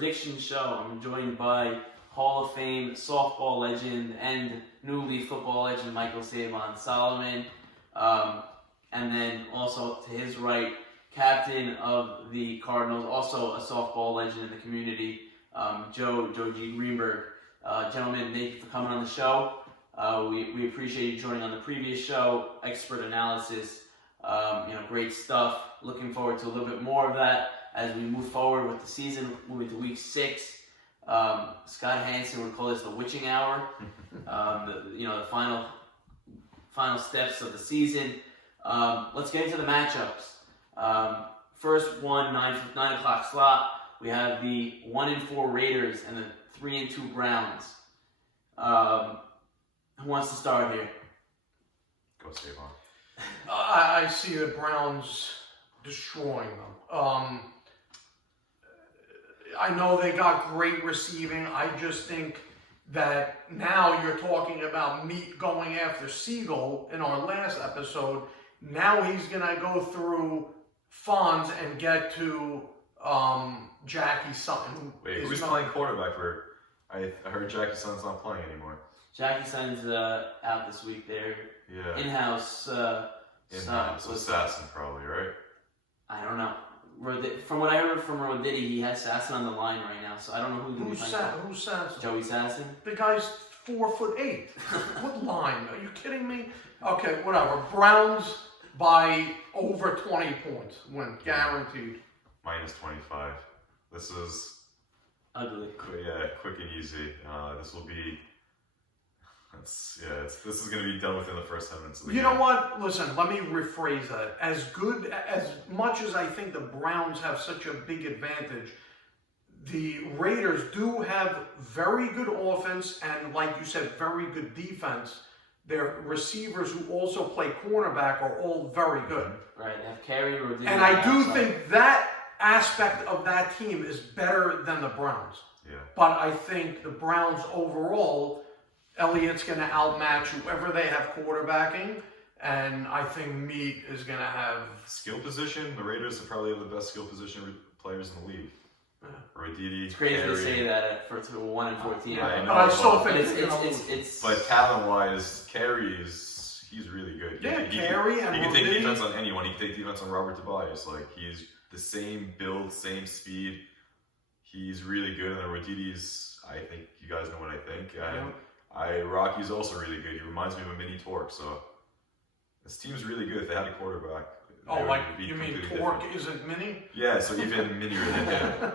prediction show. I'm joined by Hall of Fame softball legend and newly football legend Michael Sabon Solomon. And then also to his right, captain of the Cardinals, also a softball legend in the community, Joe G. Greenberg. Gentlemen, thank you for coming on the show. We appreciate you joining on the previous show. Expert analysis, great stuff. Looking forward to a little bit more of that as we move forward with the season, moving to week 6. Scott Hansen would call this the witching hour. The final steps of the season. Let's get into the matchups. First one, 9 o'clock slot. We have the 1-4 Raiders and the 3-2 Browns. Who wants to start here? Go Sabon. I see the Browns destroying them. I know they got great receiving. I just think that now you're talking about Meat going after Siegel in our last episode. Now he's going to go through Fonz and get to Jackie Sutton. Wait, who's playing quarterback for? I heard Jackie Sutton's not playing anymore. Jackie Sutton's out this week. They're in-house. In-house, so Sasson probably, right? I don't know. From what I heard from Roditi, he has Sasson on the line right now, so I don't know who's Sasson? Joey Sasson? The guy's 4'8". What line? Are you kidding me? Okay, whatever. Browns by over 20 points. Win, guaranteed. Minus 25. This is ugly. Quick and easy. This will be. This is going to be done within the first 10 minutes of the game. You know what? Listen, let me rephrase that. As much as I think the Browns have such a big advantage, the Raiders do have very good offense and, like you said, very good defense. Their receivers who also play cornerback are all very good. Right, they have Carey or and I do think that aspect of that team is better than the Browns. Yeah. But I think the Browns overall, Elliott's going to outmatch whoever they have quarterbacking, and I think Meat is going to have skill position. The Raiders are probably the best skill position players in the league. Roditi, it's crazy Carey. To say that for a 1-4 team. I know, but I still think it's. But talent-wise, Carey he's really good. Carey. He can take defense on anyone. He can take defense on Robert Tobias. Like, he's the same build, same speed. He's really good. And then Roditi's, I think you guys know what I think. And Rocky's also really good. He reminds me of a mini Torque. So this team's really good. If they had a quarterback. Oh, like you mean Torque isn't mini? Yeah, so even minier than him.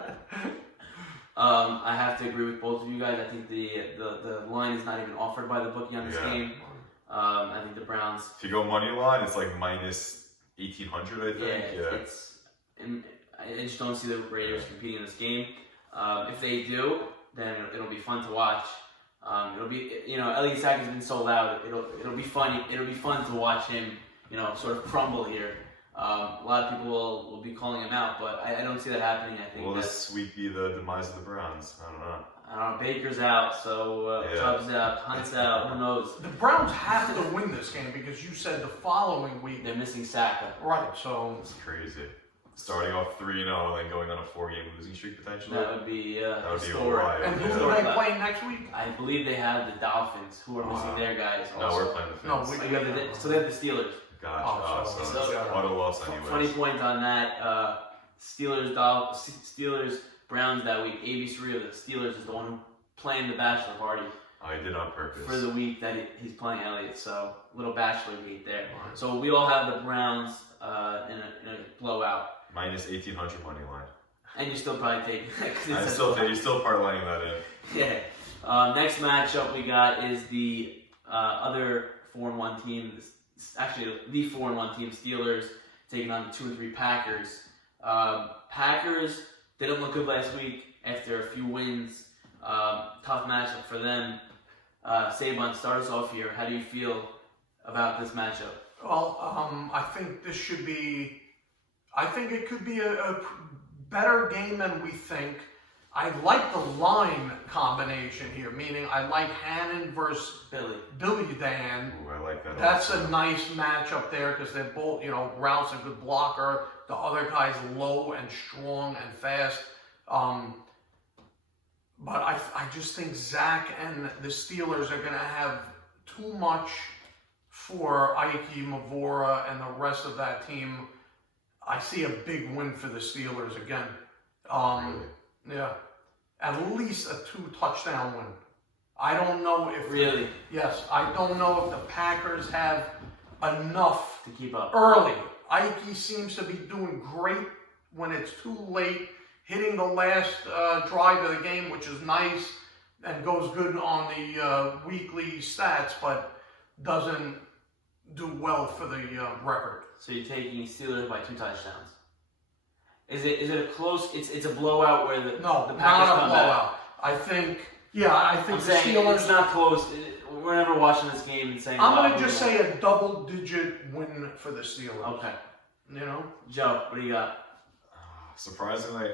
I have to agree with both of you guys. I think the line is not even offered by the bookie on this game. I think the Browns. If you go money line, it's like minus 1,800, I think. I just don't see the Raiders competing in this game. If they do, then it'll be fun to watch. It'll be, Elliott Sack has been so loud. It'll be funny. It'll be fun to watch him, sort of crumble here. A lot of people will be calling him out, but I don't see that happening. I think. Will this week be the demise of the Browns? I don't know. Baker's out, so Chubb's out, Hunt's out. Who knows? The Browns have to win this game because you said the following week they're missing Saka. Right, so it's crazy. Starting off 3-0 and then going on a 4-game losing streak potentially. That would be a riot. And who are they playing next week? I believe they have the Dolphins, who are missing their guys. No, also. We're playing the Fins. So they have the Steelers. Gotcha. So what a loss anyway. Funny point on that. Steelers, Browns that week. ABC of the Steelers is the one playing the bachelor party. I did on purpose. For the week that he's playing Elliott. So little bachelor gate there. Right. So we all have the Browns in a blowout. Minus 1,800 money line. And you still probably take you're still parlaying that in. Yeah. Next matchup we got is the other 4-1 team. Actually, the 4-1 team, Steelers, taking on the 2-3 Packers. Packers didn't look good last week after a few wins. Tough matchup for them. Sabon, start us off here. How do you feel about this matchup? Well, I think it could be a better game than we think. I like the line combination here, meaning I like Hannon versus Billy Dan. Ooh, I like that. That's also a nice matchup there because they're both, Routh's a good blocker. The other guy's low and strong and fast. But I just think Zach and the Steelers are going to have too much for Ike, Mavora, and the rest of that team. I see a big win for the Steelers again. Yeah. At least a 2-touchdown win. I don't know if... Really? Yes. I don't know if the Packers have enough to keep up early. Ike seems to be doing great when it's too late, hitting the last drive of the game, which is nice and goes good on the weekly stats, but doesn't do well for the record. So you're taking Steelers by 2 touchdowns. Is it a close? It's a blowout where the Packers not a come blowout. back. I think the saying Steelers. it's not close. We're never watching this game and saying. I'm going to just say a double-digit win for the Steelers. Okay. You know, Joe, what do you got? Surprisingly,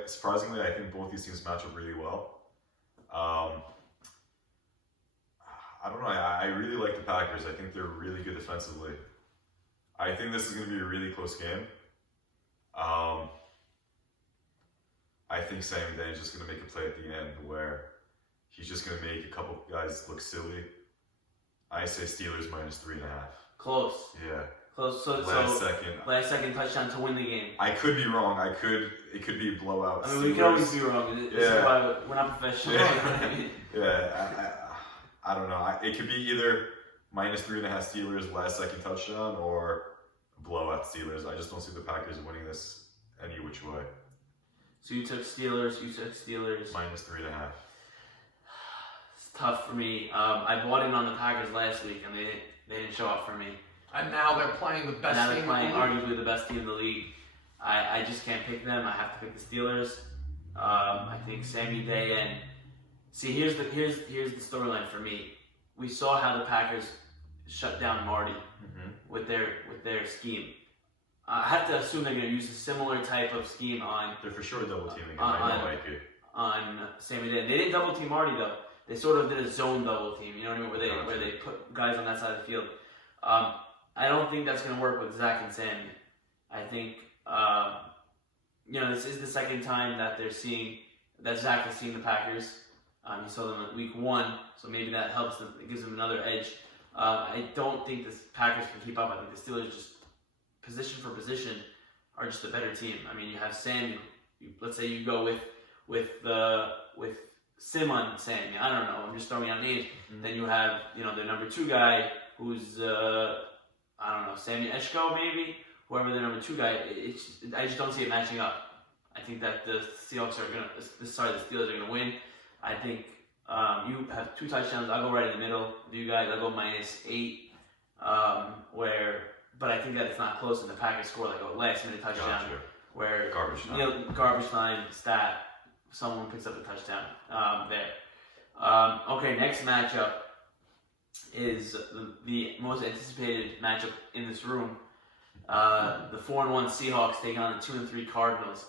I think both these teams match up really well. I don't know. I really like the Packers. I think they're really good defensively. I think this is going to be a really close game. I think Sammy Day is just going to make a play at the end where he's just going to make a couple guys look silly. I say Steelers -3.5. Close. Yeah. Close. So last second touchdown to win the game. I could be wrong. It could be a blowout. I mean, we can always be wrong. This is why we're not professional. I don't know. It could be either -3.5 Steelers last second touchdown or blowout Steelers. I just don't see the Packers winning this any which way. So you took Steelers. -3.5. It's tough for me. I bought in on the Packers last week, and they didn't show up for me. And now they're playing the best now team they're playing in the league. arguably the best team in the league. I just can't pick them. I have to pick the Steelers. I think Sammy Day and here's the storyline for me. We saw how the Packers shut down Marty with their scheme. I have to assume they're going to use a similar type of scheme on. They're for sure double teaming. I know like it. On Sammy Day. They didn't double team Marty though. They sort of did a zone double team. You know what I mean? Where they put guys on that side of the field. I don't think that's going to work with Zach and Sammy. I think this is the second time that Zach has seen the Packers. He saw them in week 1, so maybe that helps them. It gives them another edge. I don't think the Packers can keep up. I think the Steelers, just position for position, are just a better team. I mean, you have Sam. Let's say you go with Sim on Sammy. I don't know. I'm just throwing out names. Then you have their number 2 guy who's I don't know, Sammy Eshko maybe, whoever their number 2 guy. I just don't see it matching up. I think that the Steelers are gonna win. I think you have 2 touchdowns. I'll go right in the middle. You guys, I'll go -8. But I think that it's not close, and the Packers score like a last-minute touchdown where garbage time stat. Someone picks up a touchdown there. Okay, next matchup is the most anticipated matchup in this room. The 4-1 Seahawks taking on the 2-3 Cardinals.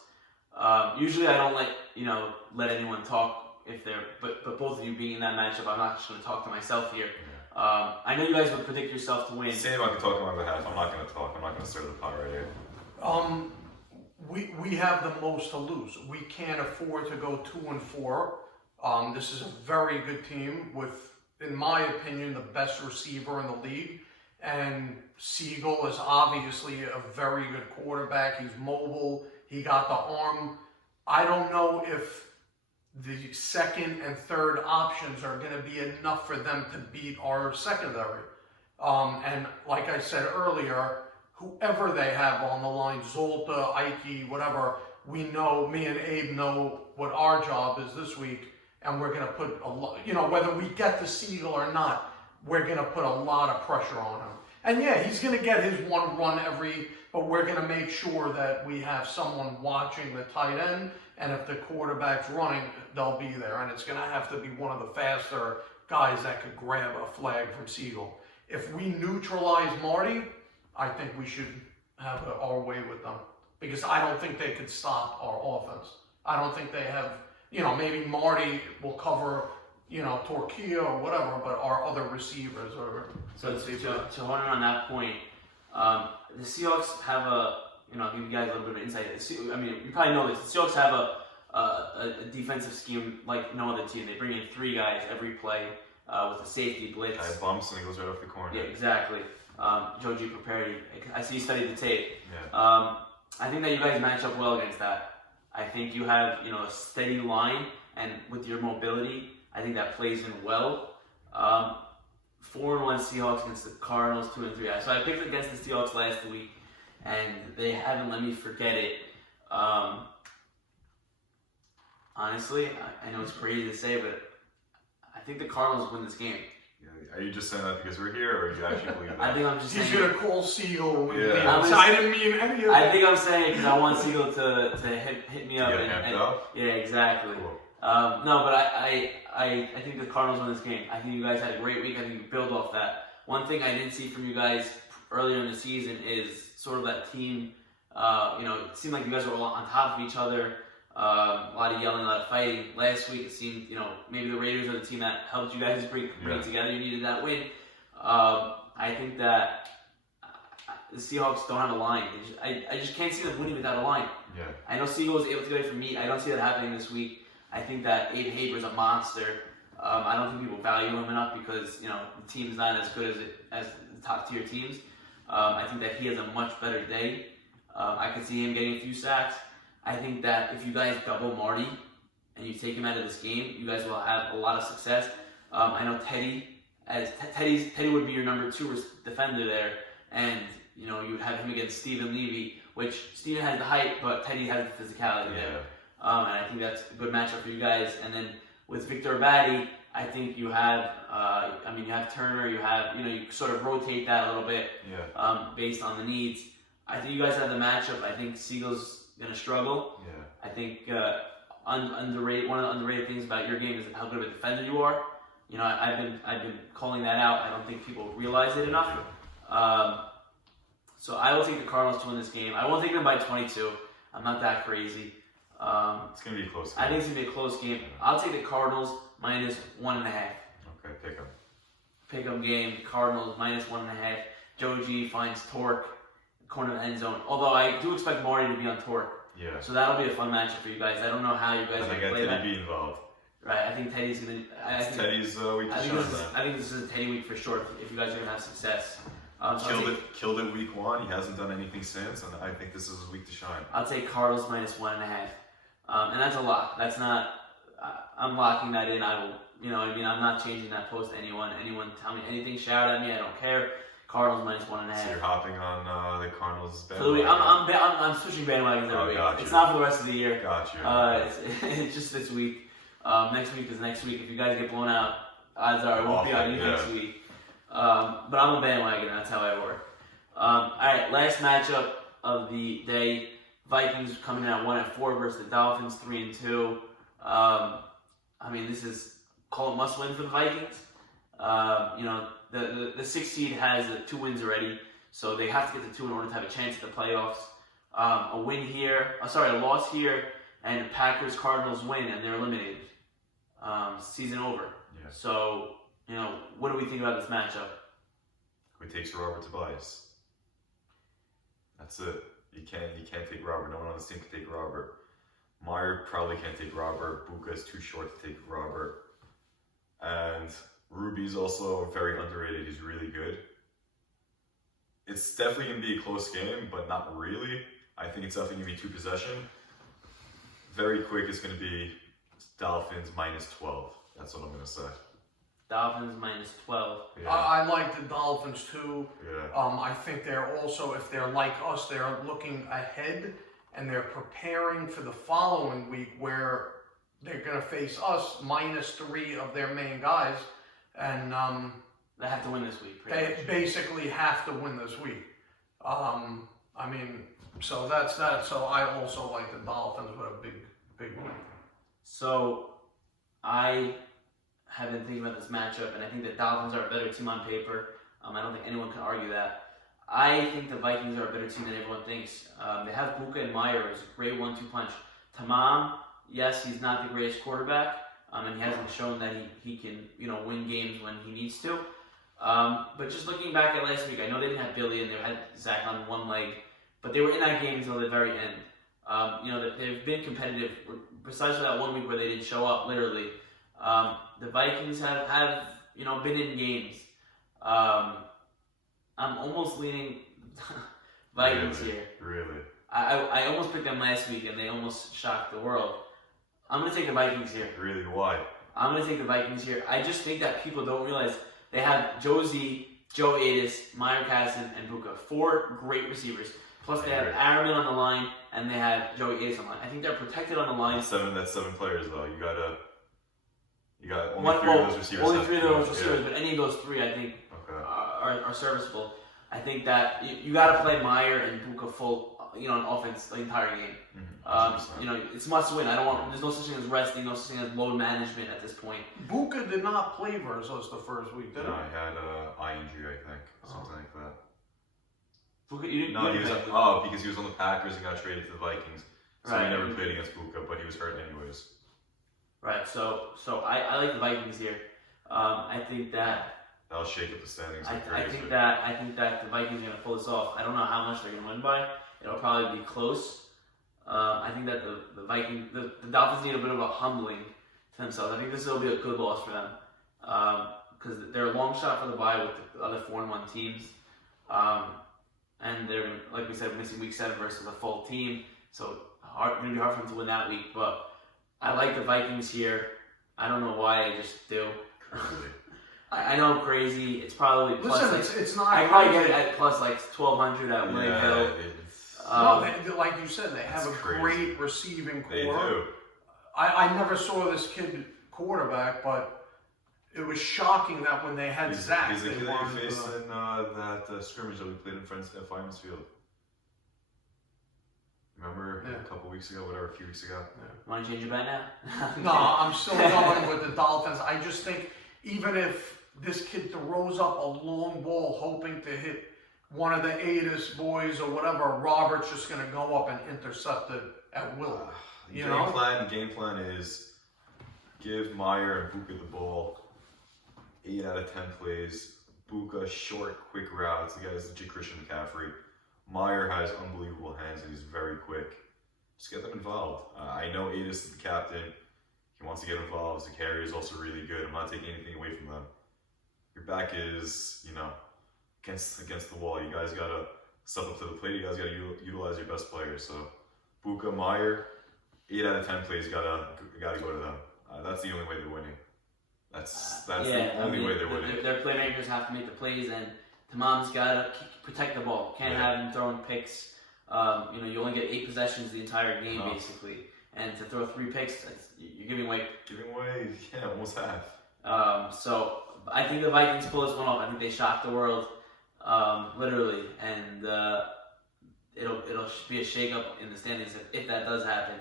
Usually I don't let anyone talk if they're, but both of you being in that matchup, I'm not just going to talk to myself here. I know you guys would predict yourself to win. Sam, I can talk on my behalf. I'm not going to talk. I'm not going to stir the pot right here. We have the most to lose. We can't afford to go 2-4. This is a very good team with, in my opinion, the best receiver in the league. And Siegel is obviously a very good quarterback. He's mobile. He got the arm. I don't know if the second and third options are going to be enough for them to beat our secondary. And like I said earlier, whoever they have on the line, Zolta, Ike, whatever, me and Abe know what our job is this week, and we're going to put a lot, whether we get the Siegel or not, we're going to put a lot of pressure on him. And yeah, he's going to get his one run but we're going to make sure that we have someone watching the tight end, and if the quarterback's running, they'll be there. And it's going to have to be one of the faster guys that could grab a flag from Siegel. If we neutralize Marty, I think we should have our way with them, because I don't think they could stop our offense. I don't think they have, maybe Marty will cover, Torquia or whatever, but our other receivers are. So to hone in on that point, the Seahawks have I'll give you guys a little bit of insight. I mean, you probably know this. The Seahawks have a defensive scheme like no other team. They bring in 3 guys every play with a safety blitz. Guy bumps and he goes right off the corner. Yeah, exactly. Joji prepared. I see you studied the tape. Yeah. I think that you guys match up well against that. I think you have a steady line, and with your mobility, I think that plays in well. 4-1 Seahawks against the Cardinals, 2-3. So I picked against the Seahawks last week, and they haven't let me forget it. Honestly, I know it's crazy to say, but I think the Cardinals win this game. Yeah. Are you just saying that because we're here, or you actually believe that? I think I'm just saying. He's gonna call Siegel. Yeah. I didn't mean any of I that. think I'm saying it because I want Siegel to hit me up. Get amped up? Yeah, exactly. Cool. No, but I think the Cardinals win this game. I think you guys had a great week. I think you build off that. One thing I didn't see from you guys earlier in the season is sort of that team. It seemed like you guys were all on top of each other. A lot of yelling, a lot of fighting. Last week it seemed, maybe the Raiders are the team that helped you guys bring it together. You needed that win. I think that the Seahawks don't have a line. I just can't see them winning without a line. Yeah. I know Siegel was able to get it from me. I don't see that happening this week. I think that Abe Haber's a monster. I don't think people value him enough because the team's not as good as the top tier teams. I think that he has a much better day. I could see him getting a few sacks. I think that if you guys double Marty and you take him out of this game, you guys will have a lot of success. I know Teddy would be your number 2 defender there, and you would have him against Stephen Levy, which Stephen has the height, but Teddy has the physicality there. And I think that's a good matchup for you guys. And then with Victor Batty, I think you have, you have Turner, you sort of rotate that a little bit based on the needs. I think you guys have the matchup. I think Siegel's going to struggle. Yeah. I think one of the underrated things about your game is how good of a defender you are. I've been calling that out. I don't think people realize it enough. So I will take the Cardinals to win this game. I won't take them by 22. I'm not that crazy. It's going to be a close game. I think it's going to be a close game. I'll take the Cardinals minus 1.5. Okay, pick them. Pick 'em game. Cardinals minus 1.5. Joji finds Torque, corner of the end zone. Although I do expect Marty to be on Torque. Yeah. So that'll be a fun matchup for you guys. I don't know how you guys are going to play that. Teddy be involved. Right, I think Teddy's going to... Teddy's week to shine, I think this is a Teddy week for sure if you guys are going to have success. Killed it week 1. He hasn't done anything since, and I think this is his week to shine. I'll take Cardinals minus 1.5. And that's a lock. That's not... I'm locking that in. I will... I'm not changing that post to anyone. Anyone tell me anything, shout at me. I don't care. Cardinals minus 1.5. So you're hopping on the Cardinals bandwagon. I'm switching bandwagons every week. Gotcha. It's not for the rest of the year. Gotcha. It's just this week. Next week is next week. If you guys get blown out, odds are it won't be on you next week. But I'm a bandwagon. That's how I work. All right, last matchup of the day. Vikings coming in at 1-4 versus the Dolphins 3-2. This is call it must win for the Vikings. The 6th seed has 2 wins already, so they have to get to 2 in order to have a chance at the playoffs. A loss here, and the Packers Cardinals win, and they're eliminated. Season over. Yeah. So what do we think about this matchup? Who takes Robert Tobias? That's it. You can't take Robert. No one on this team can take Robert. Meyer probably can't take Robert. Buka is too short to take Robert. And Ruby's also very underrated. He's really good. It's definitely going to be a close game, but not really. I think it's definitely going to be 2 possession. Very quick, it's going to be Dolphins minus 12. That's what I'm going to say. Dolphins minus 12. Yeah. I like the Dolphins too. Yeah. I think they're also, if they're like us, they're looking ahead and they're preparing for the following week where they're going to face us minus 3 of their main guys. And they have to win this week. They basically have to win this week. So that's that. So I also like the Dolphins with a big win. So I have been thinking about this matchup, and I think the Dolphins are a better team on paper. I don't think anyone can argue that. I think the Vikings are a better team than everyone thinks. They have Buka and Meyer as a great 1-2 punch. Tamam, yes, he's not the greatest quarterback, and he hasn't shown that he can win games when he needs to. But just looking back at last week, I know they didn't have Billy and they had Zach on one leg, but they were in that game until the very end. They've been competitive besides for that 1 week where they didn't show up, literally, the Vikings have been in games. I'm almost leaning Vikings here. Really? I almost picked them last week and they almost shocked the world. I'm going to take the Vikings here. Really? Why? I'm going to take the Vikings here. I just think that people don't realize they have Josie, Joe Adas, Meyer Casson, and Buka. 4 great receivers. Plus they have Araman on the line and they have Joey Adas on the line. I think they're protected on the line. That's 7 players though. You got only 3 of those receivers. Only 3 of those receivers, but any of those 3 I think are serviceable. I think that you got to play Meyer and Buka full, on offense the entire game. It's must win. There's no such thing as resting, no such thing as load management at this point. Buka did not play versus us the first week, did he? No, he had eye injury, I think, something like that. Buka, you didn't. No, he was because he was on the Packers and got traded to the Vikings, so he never played against Buka, but he was hurt anyways. Right. So I like the Vikings here. I think that. That'll shake up the standings. I think that the Vikings are going to pull this off. I don't know how much they're going to win by. It'll probably be close. I think that the Dolphins need a bit of a humbling to themselves. I think this will be a good loss for them because they're a long shot for the bye with the other 4-1 teams, and they're, like we said, missing week 7 versus a full team. So going to be hard for them to win that week. But I like the Vikings here. I don't know why. I just do. I know I'm crazy. It's probably plus it's not. I probably get it at plus 1,200 at William Hill. Like you said, they have a great receiving core. They do. I never saw this kid quarterback, but it was shocking that when they had Zach, he's the kid that you faced in that scrimmage that we played in Fireman's Field. Remember a couple weeks ago, a few weeks ago? Yeah. Want to change your bet now? No, I'm still going with the Dolphins. I just think even if this kid throws up a long ball hoping to hit one of the Adas boys or whatever, Robert's just going to go up and intercept it at will. Game plan is give Meyer and Buka the ball 8 out of 10 plays. Buka short, quick routes. The guy's legit Christian McCaffrey. Meyer has unbelievable hands and he's very quick. Just get them involved. I know Adas is the captain. He wants to get involved. The carrier is also really good. I'm not taking anything away from them. Your back is, against the wall. You guys got to step up to the plate. You guys got to utilize your best players. So, Buka, Meyer, 8 out of 10 plays got to go to them. That's the only way they're winning. That's the only way they're winning. Their playmakers have to make the plays, and Tamam's got to protect the ball. Can't have him throwing picks. You only get 8 possessions the entire game, basically. And to throw 3 picks, you're giving away. Almost half. So I think the Vikings pull this one off. I think they shock the world, literally, and it'll be a shake-up in the standings if that does happen.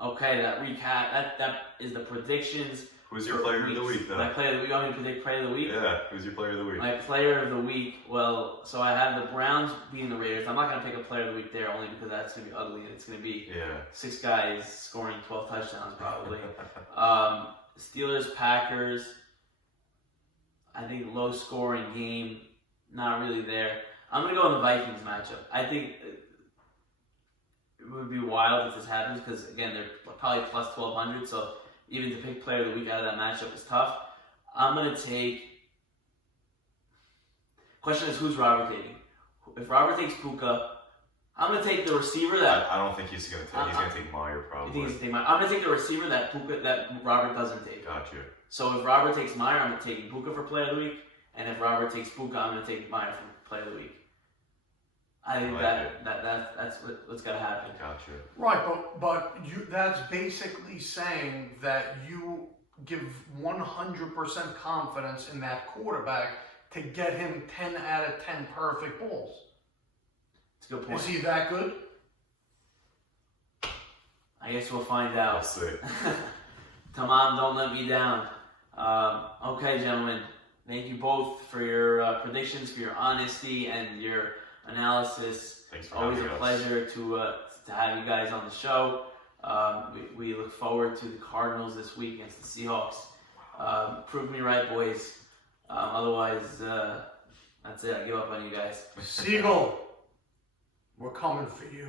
Okay, that recap. That is the predictions. Who's your player of the week, though? My player of the week. You want me to predict player of the week? Yeah. Who's your player of the week? My player of the week. Well, so I have the Browns beating the Raiders. I'm not gonna pick a player of the week there only because that's gonna be ugly. It's gonna be 6 guys scoring 12 touchdowns probably. Steelers, Packers. I think low scoring game. Not really there. I'm gonna go in the Vikings matchup. I think it would be wild if this happens because again they're probably plus 1,200. So even to pick player of the week out of that matchup is tough. I'm going to take... Question is, who's Robert taking? If Robert takes Puka, I'm going to take the receiver that... I don't think he's going to take... He's going to take Meyer, probably. You think he's going to take Meyer? I'm going to take the receiver that Robert doesn't take. Gotcha. So if Robert takes Meyer, I'm taking Puka for player of the week. And if Robert takes Puka, I'm going to take Meyer for player of the week. I think that's what's got to happen. Gotcha. Right, but that's basically saying that you give 100% confidence in that quarterback to get him 10 out of 10 perfect balls. That's a good point. Is he that good? I guess we'll find out. We'll see. Tamam, don't let me down. Okay, gentlemen. Thank you both for your predictions, for your honesty, and your analysis. Thanks for Always having a us. pleasure to have you guys on the show. We look forward to the Cardinals this week against the Seahawks. Prove me right, boys. Otherwise, that's it. I give up on you guys. Siegel, we're coming for you.